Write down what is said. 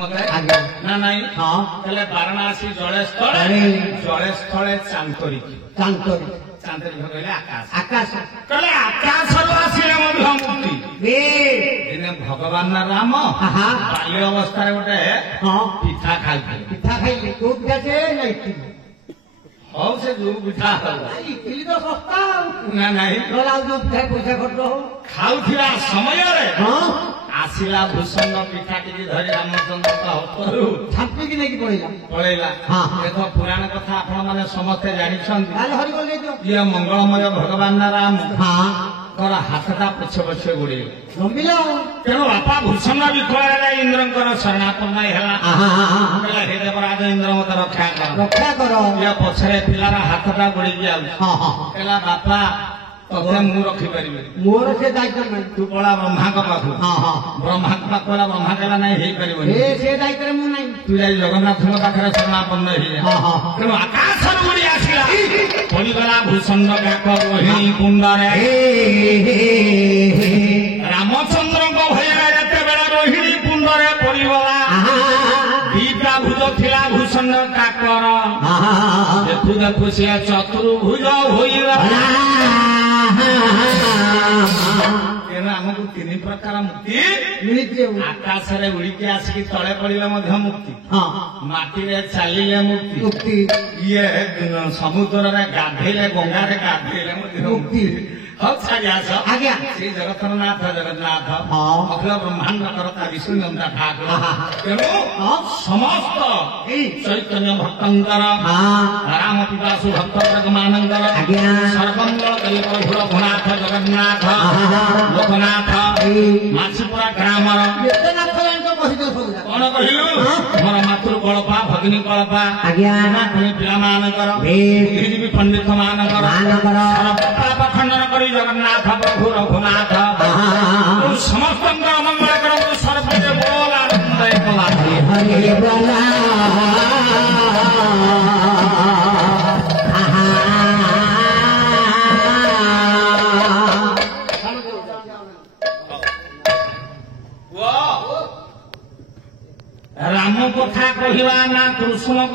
मते आगे ना नहीं हाँ कहले वाराणसी जड़े स्थले चांतरी कहले आकाश आकाश कहले आकाश आसिले मुक्ति दिने भगवान राम बाल्य अवस्था गोटे पिठा खाई तू पिठा हौ से जो पिठा इडली तो सस्ता ना नहीं पैसा खर्च हो खाऊथिला समय आसिला भूषण पिठा टी धरी रामचंद्र हस्तरू छापिकी नहीं पलैला देखो पुराण कथा आपण माने समस्ते जानी ये मंगलमय भगवान राम हाथटा पछे पछे गोड़े तेणु बापा भूषण विफल इंद्र शरणापन्न हे देवराज इंद्र मत रक्षा कर ये पछरे पिलार हाथटा गोड़ी जाऊला बापा तथे मु रखिपारि मोर से दायित्व नहीं तू पड़ा ब्रह्मा पाखु ब्रह्मा पाखला ब्रह्मा कहला नहीं हे परिबनी से दायित्व मु नहीं तू जाई जगन्नाथ पाखरे शरणापन्न हे तेणु आकाश उड़ी आसिला पड़ी गला भूषण काक रोहिणी कुंडरे रामचंद्र को भय जते बेला रोहिणी कुंडरे पड़ी गला दीटा भुज थिला भूषण काकर देखु देखु से चतुर्भुज होइला आमको तीन प्रकार मुक्ति आकाश उड़िकी आसिक तले पड़े मुक्ति माटी चलिए मुक्ति ये समुद्र में गाधेले गंगारे गाधेले मुक्ति आज्ञा श्री जगन्नाथ जगन्नाथ अखिल ब्रह्मांड करता विष्णु ठाकुर तेणु समस्त चैतन्य भक्तर राम पितासु भक्त मानकर सर्वमंगल प्रभु रघुनाथ जगन्नाथ लोकनाथ माछीपुरा ग्राम कौन कहलु मोर मातृ कल्पा भगिनी कल्पा पिला मानकर पंडित मानकर सर्वपाप खंडन कर जगन्नाथ प्रभु रघुनाथ समस्त मंगल कर सर्वजे बोल आनंद हरे बोला राम कथा कहवा ना कृष्ण